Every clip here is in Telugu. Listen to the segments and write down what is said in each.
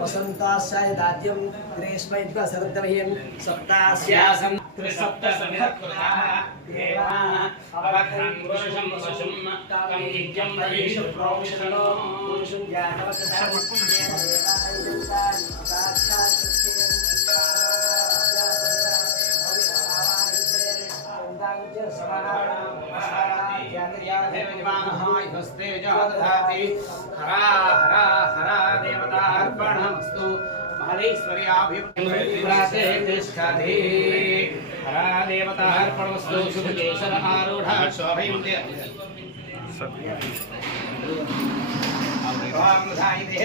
वसन्तास्यायदाद्यं ग्रेष्मैद्वसरद्रह्यं सप्तास्यासं त्रिसप्तसमिधकृताः देवाः अवघ्नं तं पुरुषं हरा हरा हरा देवतार्पणमस्तु। महदेश्वर्याभिप्राते तिष्ठति। हरा देवतार्पणमस्तु। शुभकेशर आरूढा शोभयं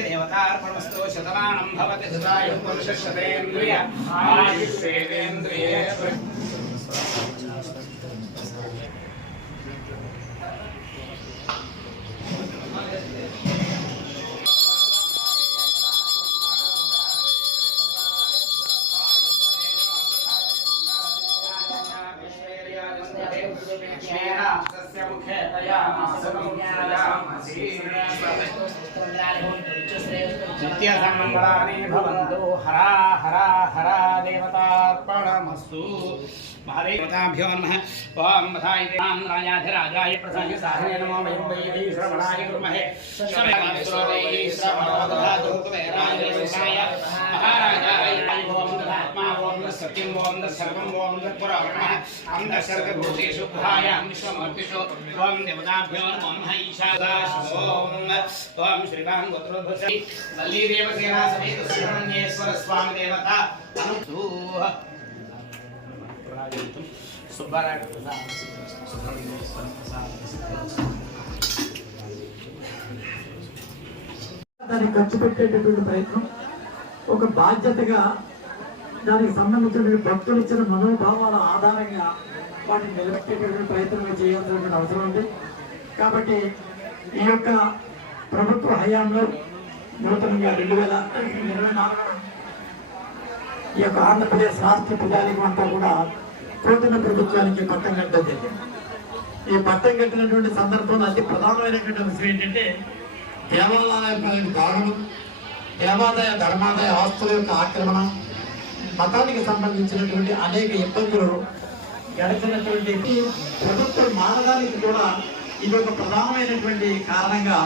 देवतार्पणमस्तु। शतमानं भवति शतायुः पुरुषशतेन्द्रिय आयुष्येन्द्रिये नित्यसम्भराणि भवन्तु। हरा हरा हरा देवतार्पणमस्तु। महादेवताभ्यो नमः। ॐ वधाय राजाधिराजाय प्रसन्न साधने नमो वयं वै श्रवणाय कुर्महे। श्रवणाय श्रवणो दधातु महाराजाय। ఓం సత్యం ఓం సర్వం ఓం పురాణః అం దశర్గభూతే శుభాయాం విశ్వమూర్తిషు ఓం దేవతాభ్యో నమో నమః ఈశాదాశో ఓం శ్రీవాం గోత్రోద్భుషి వల్లీ దేవసేనా సమేత సుబ్రహ్మణ్యేశ్వర స్వామి దేవత అనుసూ సుబ్బారాయుడు దాన్ని ఖర్చు పెట్టేటటువంటి ప్రయత్నం. ఒక బాధ్యతగా దానికి సంబంధించినటువంటి భక్తులు ఇచ్చిన మనోభావాల ఆధారంగా వాటిని నిలబెట్టేటువంటి ప్రయత్నం చేయాల్సినటువంటి అవసరం ఉంది. కాబట్టి ఈ యొక్క ప్రభుత్వ హయాంలో నూతనంగా రెండు వేల ఇరవై నాలుగు ఈ యొక్క ఆంధ్రప్రదేశ్ రాష్ట్ర ప్రజానికం అంతా కూడా కూతున్న ప్రభుత్వానికి పట్టం కట్టడం ఈ పట్టం కట్టినటువంటి సందర్భంలో అతి ప్రధానమైనటువంటి అంశం ఏంటంటే దేవాలయాల దారుణం దేవాదాయ ధర్మాదాయ ఆస్తుల యొక్క ఆక్రమణ మతానికి సంబంధించినటువంటి అనేక ఇబ్బందులు గడిచినటువంటి ప్రభుత్వం మారడానికి కూడా ఇది ఒక ప్రధానమైనటువంటి కారణంగా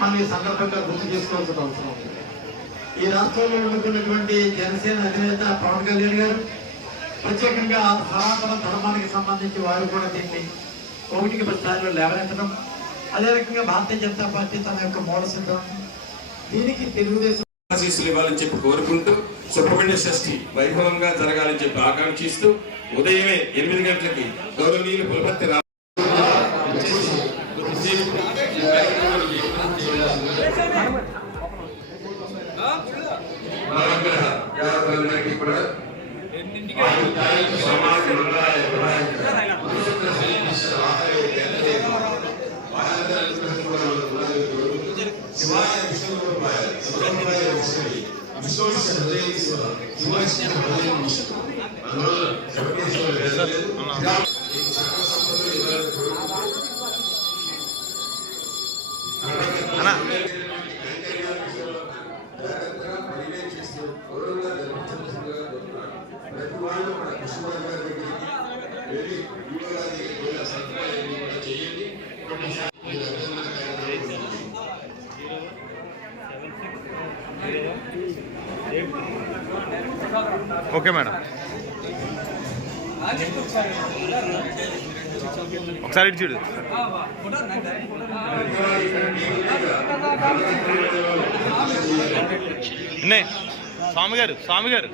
మనం ఈ సందర్భంగా గుర్తు చేసుకోవాల్సిన అవసరం ఉంది. ఈ రాష్ట్రంలో ఉంటున్నటువంటి జనసేన అధినేత పవన్ కళ్యాణ్ గారు ప్రత్యేకంగా సనాతన ధర్మానికి సంబంధించి వారు కూడా దీన్ని ఒకటికి పది లేవనెత్తడం అదే రకంగా భారతీయ జనతా పార్టీ తన యొక్క మూల సిద్ధం. దీనికి తెలుగుదేశం ఇవ్వాలని చెప్పి కోరుకుంటూ సుబ్రహ్మణ్య షష్ఠి వైభవంగా జరగాలని చెప్పి ఆకాంక్షిస్తూ ఉదయమే ఎనిమిది గంటలకి గౌరవనీయులు పులపర్తి రా నవగ్రహ దేవతలందరికీ కూడా సమాజ వినాయ వినాయ పురుషోత్తర శ్రీకృష్ణ ఆలయ కేంద్రీయ వారందరికీ కూడా శివాయ విష్ణురూపాయ సుబ్రహ్మణ్య విష్ణువి విశ్వేశ హృదయేశ్వర శివాయ హృదయం విష్ణు అందువల్ల జగదీశ్వర వేదలేదు ఈ సకల సంపదలు ఇవ్వాలని కోరుకుంటూ జాగ్రత్తగా పర్యవేక్షిస్తూ గౌరవంగా ధర్మించవలసిందిగా కోరుతున్నాను ప్రతి వాళ్ళు కూడా కృష్ణబాబు గారి దగ్గరికి వెళ్ళి ఈవో గారి దగ్గరికి వెళ్ళి ఆ సదుపాయాన్ని కూడా చేయండి మీరు అభినందన కార్యక్రమం ఓకే మేడం ఒకసారి చూడు. ఉన్నాయి స్వామి గారు స్వామి గారు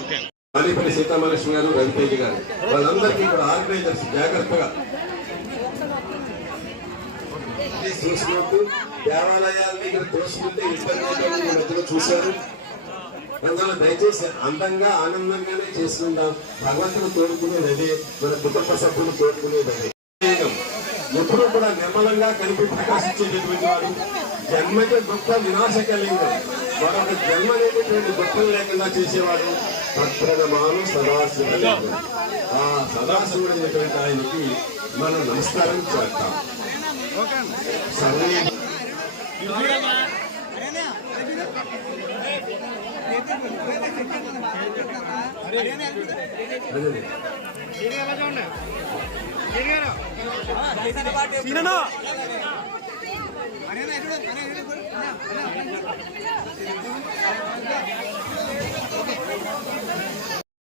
ఓకే సీతామహాలక్ష్మి గారు రవితేజ గారు. వాళ్ళందరికీ ఇక్కడ ఆర్గనైజర్స్ జాగ్రత్తగా. చూసినట్టు దేవాలయాల్ని ఇక్కడ తోసుకుంటే ఇంటర్నెట్ మధ్యలో చూశారు. అందువల్ల దయచేసి అందంగా ఆనందంగానే చేసుకుందాం. భగవంతుడు కోరుకునేది అదే మన కుటుంబ సభ్యులు కోరుకునేది అదే ఎప్పుడూ కూడా నిర్మలంగా కలిపి ప్రకాశించేటటువంటి వాడు. జన్మకి గొప్ప వినాశ కలిగిన. మరొక జన్మ అనేటటువంటి గొప్పలు లేకుండా చేసేవాడు. తత్ప్రదమాను సదాశివుడు. ఆ సదాశివుడు అనేటువంటి ఆయనకి మనం నమస్కారం చేస్తాం సర్వే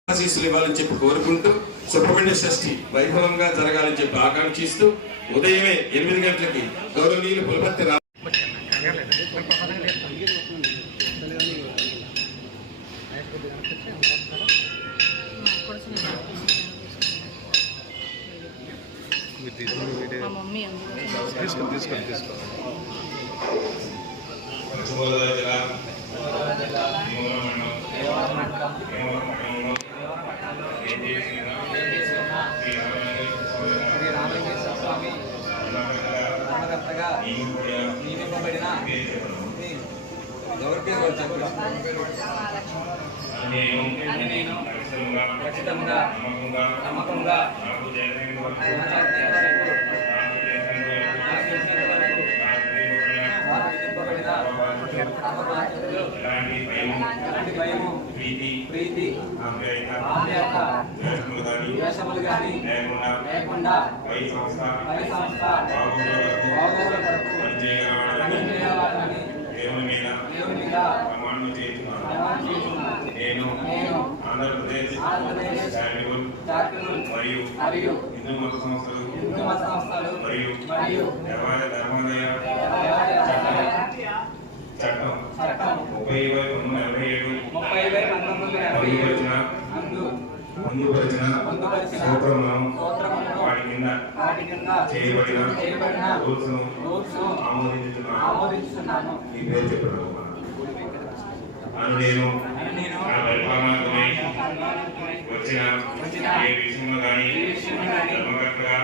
ఆశీస్సులు ఇవ్వాలని చెప్పి కోరుకుంటూ సుబ్రహ్మణ్య షష్ఠి వైభవంగా జరగాలని చెప్పి ఆకాంక్షిస్తూ ఉదయమే ఎనిమిది గంటలకి గౌరవనీయులు పులపర్తి తీసుకోండి తీసుకో తీసుకో తీసుకో తీసుకో నేను ఖచ్చితంగా నమ్మకంగా ఎలాంటి భయము ప్రీతి ప్రీతి ఆప్యాయత ద్వేషములు గాని లేకుండా పై సంస్థ బాగోగుల కొరకు పనిచేయాలని దేవుని మీద ప్రమాణం చేస్తున్నాను. నేను ఆంధ్రప్రదేశ్ చారిటబుల్ మరియు హిందూ మత సంస్థలు మరియు దేవాలయ ధర్మాలయ చట్టం. ముప్పై ముప్పై నలభై ఏడు పొందుపరిచిన సూత్రములను వాటి కింద చేయబడిన రూల్స్ను ఆమోదించుతున్నాను ఈ పేరు చెప్పడం అను నేను నా వచ్చిన ఏ విషయంలో కానీ ధర్మకర్తగా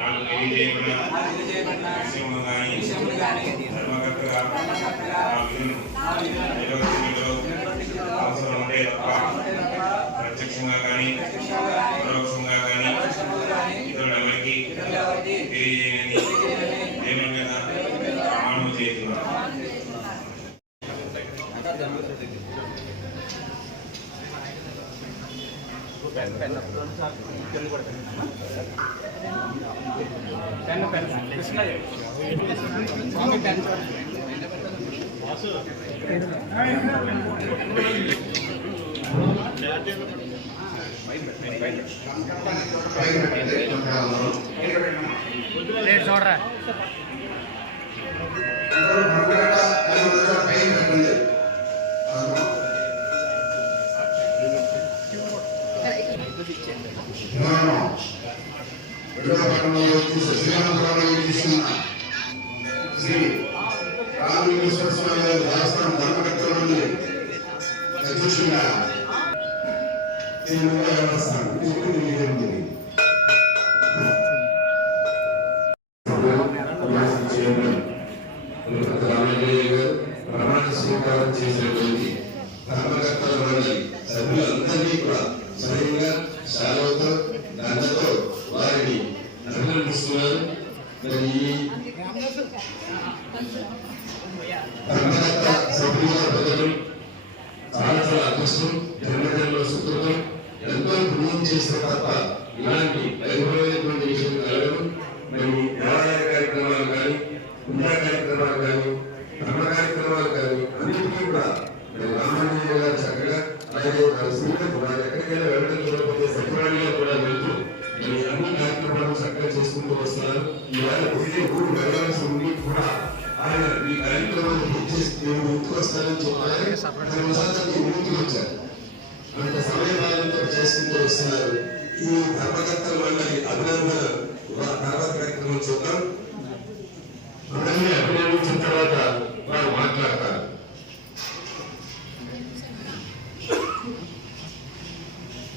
నాకు తెలియజేయబడిన విషయంలో కానీ ధర్మకర్తగా అవసరం ఉంటే తప్ప ప్రత్యక్షంగా కానీ పరోక్షంగా కానీ ఇతరులెవరికి తెలియజేయని దేవుని మీద ప్రమాణం స్వామి పెన్ లేదు చూడరా Shri Eğlenme Galatasaray. Teşekkür ederim. ఇలాంటి వైభవమైనటువంటి విషయం కలగడం మరి దేవాలయ కార్యక్రమాలు కానీ పూజా కార్యక్రమాలు కానీ ధర్మ కార్యక్రమాలు కానీ అన్నింటినీ కూడా మరి రామాంజనేయ గారు చక్కగా అలాగే వారి శ్రీలకు ఎక్కడికైనా వెళ్ళడం చూడకపోతే సత్యరాణిగా కూడా వెళ్తూ మరి అన్ని కార్యక్రమాలు చక్కగా చేసుకుంటూ వస్తున్నారు. ఇవాళ తిరిగి ఊరు వెళ్ళాల్సి ఉంది కూడా ఆయన ఈ కార్యక్రమాన్ని పూర్తి నేను ముందుకు వస్తానని చెప్పారు ముందుకు వచ్చారు. అంత సమయపాలనతో చేసుకుంటూ వస్తున్నారు. ఈ ధర్మకర్తల మండలి అభినందన వా- తర్వాత కార్యక్రమం చూద్దాం అందరినీ అభినందించిన తర్వాత వారు మాట్లాడతారు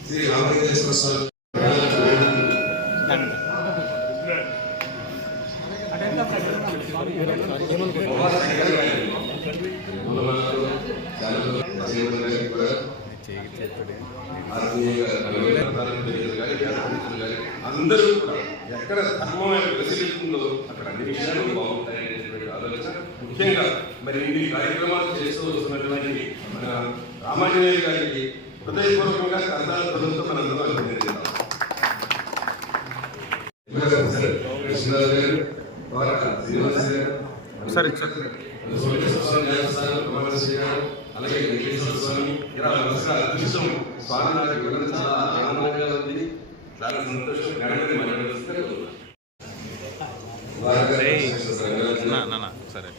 శ్రీ రామలింగేశ్వర స్వామి అందరూ కూడా ఎక్కడ ధర్మం ప్రసిద్ధిస్తుందో అక్కడ అన్ని విషయాలు బాగుంటాయనేటువంటి ఆలోచన ముఖ్యంగా మరి ఇన్ని కార్యక్రమాలు చేస్తూ వస్తున్నటువంటి మన రామాంజనేయ గారికి హృదయపూర్వకంగా కర్ణాల ప్రభుత్వం మనందరం అభినందిద్దాం కృష్ణరాజు గారు వారక శ్రీనివాస్ గారు సరే, సోమేశ్వర కుమారశ్రీ గారు అలాగే వెంకటేశ్వర స్వామి ఇలా వరుసగా అదృష్టం స్వామి నాకు ఇవ్వడం చాలా ఆనందంగా ఉంది. చాలా సంతోషం. గణపతి మన సరే.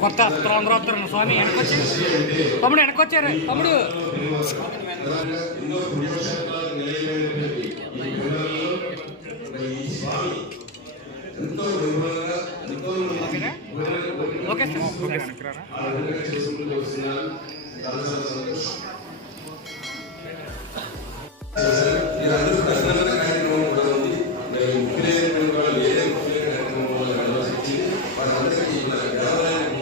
కొత్త అందరూ వస్తారు స్వామి వెనకొచ్చి తమ్ముడు వెనకొచ్చారు. తమ్ముడు ఎన్నో పుణ్యక్షేత్రాలకు నిలయమైనటువంటి ఈ గుండెల్లో మరి ఈ స్వామి ఎంతో వైభవంగా ఎంతో సార్. ఆ విధంగా చేసుకుంటూ వస్తున్నారు చాలా చాలా సంతోషం మీరందరూ కార్యక్రమం కూడా ఉంది వాళ్ళు ఏదైనా ముఖ్యమైన కార్యక్రమం వాళ్ళు వచ్చింది మన దేవాలయానికి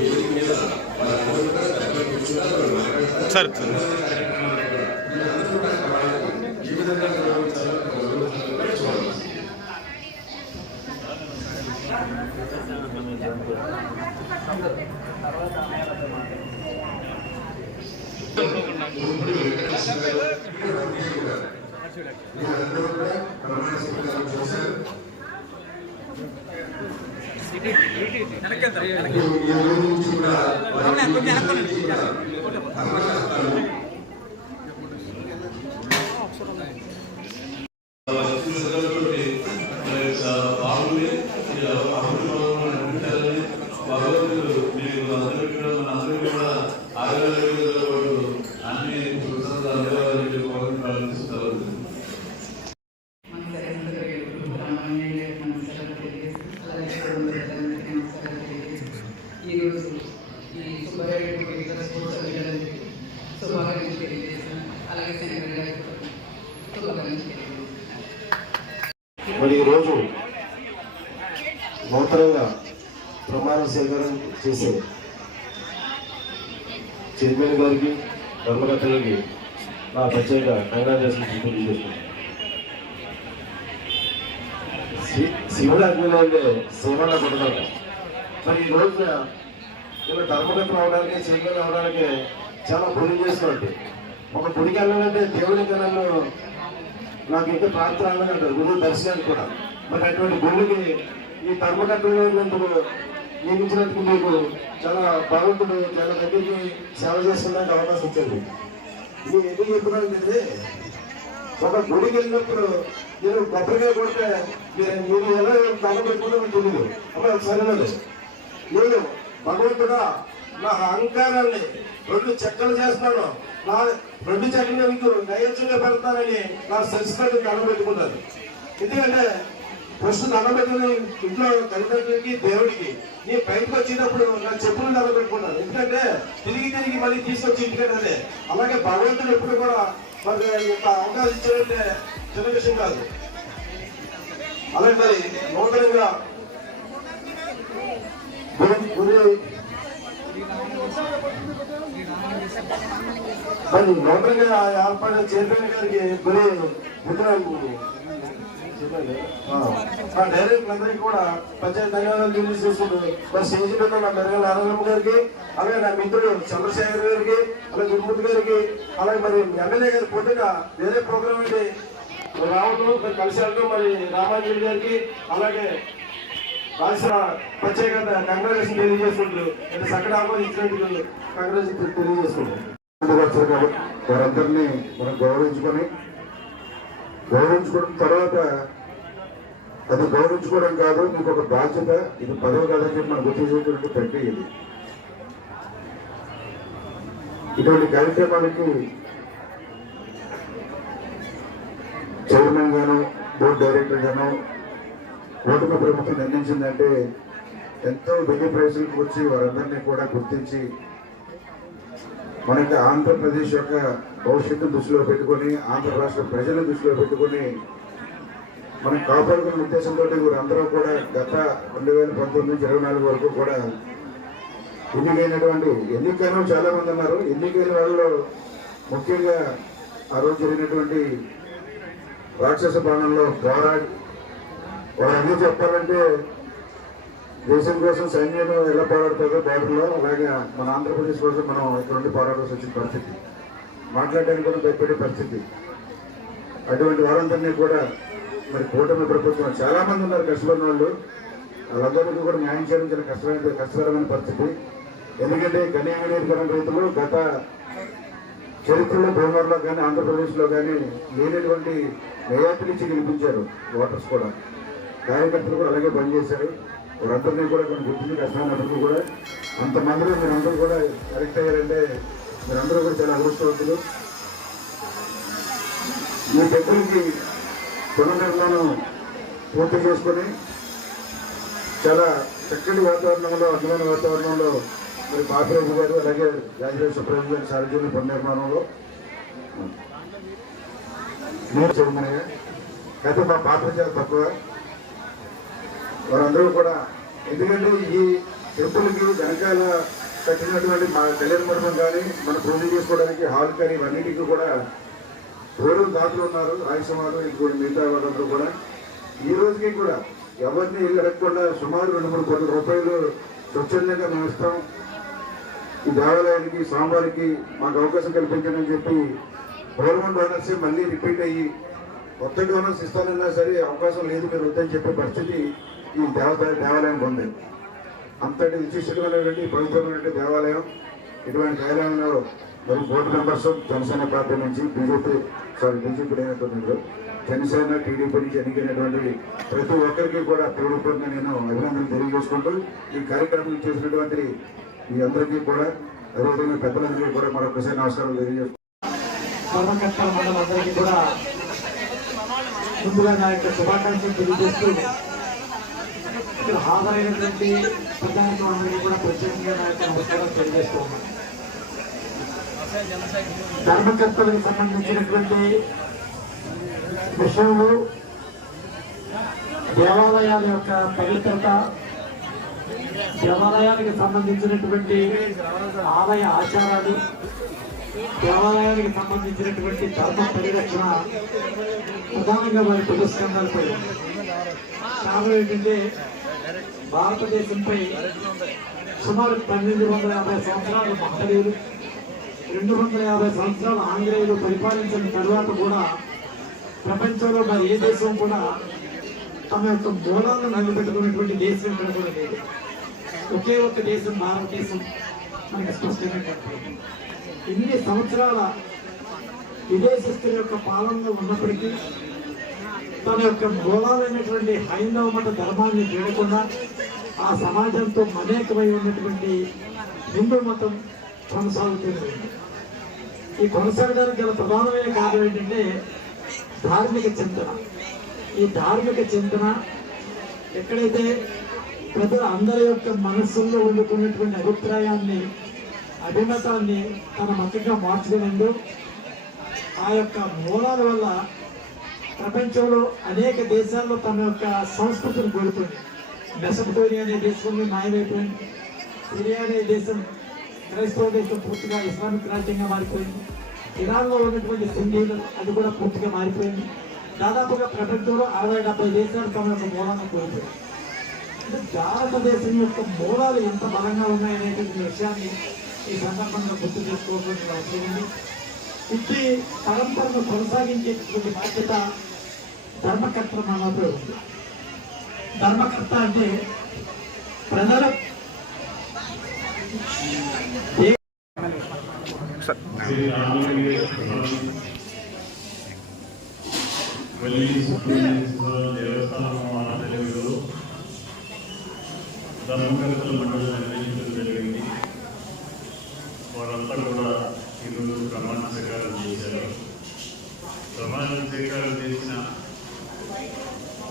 వేదిక మీద వాళ్ళు మాట్లాడతారు సరే సరే మీరందరూ కూడా వాళ్ళని ఏ విధంగా గౌరవించాలో గౌరవించాలో కూడా చూడాలి మీరందరూ కూడా ప్రమాణ స్వీకారం చేశారు ఈ రోజు నుంచి కూడా ప్రమాణ స్వీకారం చేసే చైర్మన్ గారికి ధర్మకర్తలకి నా ప్రత్యేక కంగ్రాచులేషన్ తెలియజేస్తున్నాను శివుడు అగ్నిలో ఉండే శివన కుటుంబం మరి ఈ రోజున ఇలా ధర్మకర్తలు అవడానికి చైర్మన్ అవడానికి చాలా పూజలు చేస్తున్నట్టు. ఒక గుడికి వెళ్ళాలంటే దేవుడికి నన్ను నాకు ఇంకా ప్రార్థన అన్నది అంటారు గురువు దర్శనానికి కూడా. మరి అటువంటి గుళ్ళకి ఈ ధర్మకర్తలు నియమించినందుకు మీకు చాలా బాగుంటుంది చాలా దగ్గరికి సేవ చేస్తుందని అవకాశం వచ్చింది ఇది ఎందుకు చెప్తున్నానంటే ఒక గుడికి వెళ్ళినప్పుడు మీరు కొబ్బరికాయ కొడితే మీరు మీరు ఎలా దండం పెట్టుకుంటారో తెలియదు అప్పుడు సరైనది నేను భగవంతుడా నా అహంకారాన్ని రెండు చెక్కలు చేస్తున్నాను. నా రెండు చెక్కలు మీకు నైవేద్యంగా పెడతానని నా సంస్కృతి దండం ఎందుకంటే ప్రస్తుతం దండం ఇంట్లో తల్లిదండ్రులకి దేవుడికి. నేను బయటకు వచ్చినప్పుడు నా చెప్పులు దండం ఎందుకంటే తిరిగి తిరిగి మళ్ళీ తీసుకొచ్చి ఇంటికంటే అలాగే భగవంతుడు ఎప్పుడు కూడా మరి యొక్క అవకాశం ఇచ్చేటంటే చిన్న విషయం కాదు. అలాగే మరి నూతనంగా మరి నూతనంగా ఏర్పడిన చైర్మన్ గారికి గురి డైరెక్టర్లందరికీ కూడా పంచాయతీ ధన్యవాదాలు తెలియజేసుకుంటూ మా స్టేజ్ మీద నా మెరగల నారాయణ గారికి అలాగే నా మిత్రుడు చంద్రశేఖర్ గారికి అలాగే గురుమూర్తి గారికి అలాగే మరి ఎమ్మెల్యే గారి పొద్దున వేరే ప్రోగ్రామ్ అండి రావడం మరి కలిసి వెళ్ళడం మరి రామాంజలి గారికి అలాగే రాష్ట్ర ప్రత్యేకత కంగ్రాచులేషన్ తెలియజేసుకుంటూ ఇంత ఆహ్వానించినట్టు కంగ్రాచులేషన్ తెలియజేసుకుంటాం. వారందరినీ మనం గౌరవించుకొని గౌరవించుకోవడం తర్వాత అది గౌరవించుకోవడం కాదు మీకు ఒక బాధ్యత. ఇది పదవి కాదని చెప్పి మనం గుర్తించేటువంటి ప్రక్రియ ఇది. ఇటువంటి కార్యక్రమానికి చైర్మన్ గాను బోర్డు డైరెక్టర్ గాను ఓటమి ప్రభుత్వం నిర్ణయించిందంటే ఎంతో వెయ్యి ప్రజలకు వచ్చి వారందరినీ కూడా గుర్తించి మనకి ఆంధ్రప్రదేశ్ యొక్క భవిష్యత్తు దృష్టిలో పెట్టుకొని ఆంధ్ర రాష్ట్ర ప్రజల దృష్టిలో పెట్టుకొని మనం కాపాడుకునే ఉద్దేశంతో అందరూ కూడా గత రెండు వేల పంతొమ్మిది నుంచి ఇరవై నాలుగు వరకు కూడా ఎన్నికైనటువంటి ఎన్నికైన చాలా మంది ఉన్నారు. ఎన్నికైన వాళ్ళలో ముఖ్యంగా ఆ రోజు జరిగినటువంటి రాక్షస బాణంలో పోరాడి వాళ్ళన్నీ చెప్పాలంటే దేశం కోసం సైన్యం ఎలా పోరాడుతుందో బార్డర్లో అలాగే మన ఆంధ్రప్రదేశ్ కోసం మనం ఇక్కడ నుండి పోరాడాల్సి వచ్చిన పరిస్థితి. మాట్లాడడానికి కూడా భయపడే పరిస్థితి. అటువంటి వారందరినీ కూడా మరి కూటమి ప్రభుత్వం చాలామంది ఉన్నారు కష్టపడిన వాళ్ళు. వాళ్ళందరికీ కూడా న్యాయం చేయడం చాలా కష్టమైన కష్టకరమైన పరిస్థితి. ఎందుకంటే గణనీయమైన రైతులు గత చరిత్రలో భీమవరంలో కానీ ఆంధ్రప్రదేశ్లో కానీ లేనటువంటి మెజార్టీలు ఇచ్చి గెలిపించారు ఓటర్స్ కూడా. కార్యకర్తలు కూడా అలాగే పనిచేశారు. వారందరినీ కూడా కొన్ని గుర్తించి కష్టమైనప్పటికీ కూడా అంతమందిలో మీరందరూ కూడా కరెక్ట్ అయ్యారంటే మీరందరూ కూడా చాలా అదృష్టవంతులు. మీ పెద్దలకి పునర్నిర్మాణం పూర్తి చేసుకొని చాలా చక్కటి వాతావరణంలో అందమైన వాతావరణంలో మరి బాపిరాజు గారు అలాగే రాజరాజ సుబ్రహ్మణ్యం గారి సారథ్యంలో పునర్నిర్మాణంలో. నేను చెబుతున్నాయి అయితే మా పాత్ర చాలా తక్కువ. వారందరూ కూడా ఎందుకంటే ఈ టెంపుల్కి వెనకాల కట్టినటువంటి మా తెలియని మండపం కానీ మన పూజ చేసుకోవడానికి హాల్ కానీ ఇవన్నిటికీ కూడా పూర్వం దాతలు ఉన్నారు. రాయసమాలు ఇంకోటి మిగతా వాళ్ళందరూ కూడా. ఈ రోజుకి కూడా ఎవరిని ఇల్లు అడగకుండా సుమారు రెండు మూడు కోట్ల రూపాయలు స్వచ్ఛందంగా మేము ఇస్తాం. ఈ దేవాలయానికి స్వామివారికి మాకు అవకాశం కల్పించండి అని చెప్పి గవర్నమెంట్ డోనర్స్ మళ్ళీ రిపీట్ అయ్యి కొత్త డోనర్స్ ఇస్తానన్నా సరే అవకాశం లేదు మీరు వద్దని చెప్పే పరిస్థితి ఈ దేవత దేవాలయం ఉంది. అంతటి విశిష్టమైనటువంటి పవిత్రమైనటువంటి దేవాలయం. ఇటువంటి దేవాలయంలో మరి బోర్డు మెంబర్స్ జనసేన పార్టీ నుంచి బీజేపీ సారీ బీజేపీ అయినటువంటి జనసేన టీడీపీ నుంచి ఎన్నికైనటువంటి ప్రతి ఒక్కరికి కూడా పేరుపూర్ణ నేను అభినందనలు తెలియజేసుకుంటూ ఈ కార్యక్రమం చేసినటువంటి మీ అందరికీ కూడా అదేవిధంగా పెద్దలందరికీ కూడా మరొకసారి నమస్కారం తెలియజేసుకుంటాం కూడా ముందుగా నా యొక్క శుభాకాంక్షలు తెలియజేస్తూ ఇక్కడ హాజరైనటువంటి ప్రజానికందరికీ కూడా ప్రత్యేకంగా నా యొక్క నమస్కారం తెలియజేస్తూ ఉన్నాను. ధర్మకర్తలకు సంబంధించినటువంటి విషయంలో దేవాలయాల యొక్క పవిత్రత దేవాలయానికి సంబంధించినటువంటి ఆలయ ఆచారాలు దేవాలయానికి సంబంధించినటువంటి ధర్మ పరిరక్షణ ప్రధానంగా వారి పురస్కందాలపై కారణం ఏంటంటే భారతదేశంపై సుమారు పన్నెండు వందల యాభై సంవత్సరాలు మహనీయులు రెండు వందల యాభై సంవత్సరాలు ఆంగ్లేయులు పరిపాలించిన తర్వాత కూడా ప్రపంచంలో మరి ఏ దేశం కూడా తమ యొక్క మూలాలను నిలబెట్టుకున్నటువంటి దేశం ఇక్కడ కూడా లేదు. ఒకే ఒక్క దేశం భారతదేశం మనకి స్పష్టంగా కనపడుతుంది ఇన్ని సంవత్సరాల విదేశస్తుల యొక్క పాలనలో ఉన్నప్పటికీ తన యొక్క మూలాలైనటువంటి హైందవ మత ధర్మాన్ని వీడకుండా ఆ సమాజంతో మమేకమై ఉన్నటువంటి హిందూ మతం కొనసాగుతుంది. ఈ కొనసాగడానికి గల ప్రధానమైన కారణం ఏంటంటే ధార్మిక చింతన. ఈ ధార్మిక చింతన ఎక్కడైతే ప్రజల అందరి యొక్క మనస్సుల్లో ఉండుకున్నటువంటి అభిప్రాయాన్ని అభిమతాన్ని తన మతంగా మార్చుకునేందు ఆ యొక్క మూలాల వల్ల ప్రపంచంలో అనేక దేశాల్లో తమ యొక్క సంస్కృతిని కోల్పోయింది. మెసపటోరియా అనే దేశంలో మాయమైపోయింది. సిరియా అనే దేశం క్రైస్తవ దేశం పూర్తిగా ఇస్లామిక్ రాజ్యంగా మారిపోయింది. ఇరాన్లో ఉన్నటువంటి సింధీలు అది కూడా పూర్తిగా మారిపోయింది. దాదాపుగా ప్రపంచంలో అరవై డెబ్బై దేశాలు తమ యొక్క మూలాన్ని కోల్పోయింది భారతదేశం యొక్క మూలాలు ఎంత బలంగా ఉన్నాయనేటువంటి విషయాన్ని ఈ సందర్భంగా గుర్తు చేసుకోవాల్సిన అవసరం ఉంది. ఇది పరంపరను కొనసాగించేటువంటి బాధ్యత ధర్మకర్త మనపై ఉంది. ధర్మకర్త అంటే ప్రజల ధర్మకర్తల మండలి నిర్వహించడం జరిగింది వారంతా కూడా ఈరోజు ప్రమాణ స్వీకారం చేశారు ప్రమాణ స్వీకారం చేసిన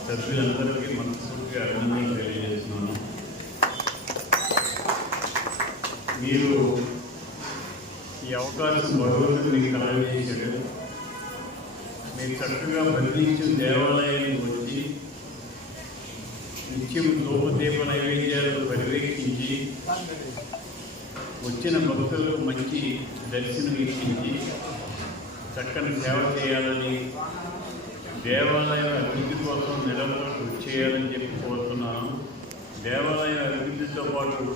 సభ్యులందరికీ మనస్ఫూర్తిగా అభినందనలు తెలియజేస్తున్నాను మీరు ఈ అవకాశం భగవంతుడు మీకు కలగజేశాడు మీరు చక్కగా బంధించి దేవాలయానికి వచ్చి నిత్యం ధూపదీప నైవేద్యాలు పర్యవేక్షించి వచ్చిన భక్తులకు మంచి దర్శనం ఇచ్చించి చక్కని సేవ చేయాలని దేవాలయం అభివృద్ధి కోసం నిరంతరం కృషి చేయాలని చెప్పి కోరుతున్నాను. దేవాలయం అభివృద్ధితో పాటు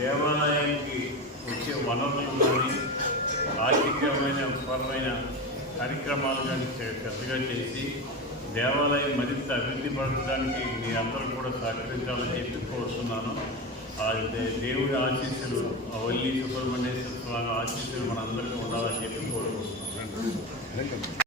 దేవాలయానికి వచ్చే వనరులు కానీ ఆర్థికమైన పరమైన కార్యక్రమాలు కానీ శ్రద్ధగా పెద్దగా చేసి దేవాలయం మరింత అభివృద్ధి పరచడానికి మీ అందరూ కూడా సహకరించాలని చెప్పి కోరుతున్నాను. ఆ దే- దేవుడి ఆశీస్సులు ఆ సుబ్రహ్మణ్యేశ్వర స్వామి ఆశీస్సులు మనందరికీ ఉండాలని చెప్పి కోరుకుంటున్నాను.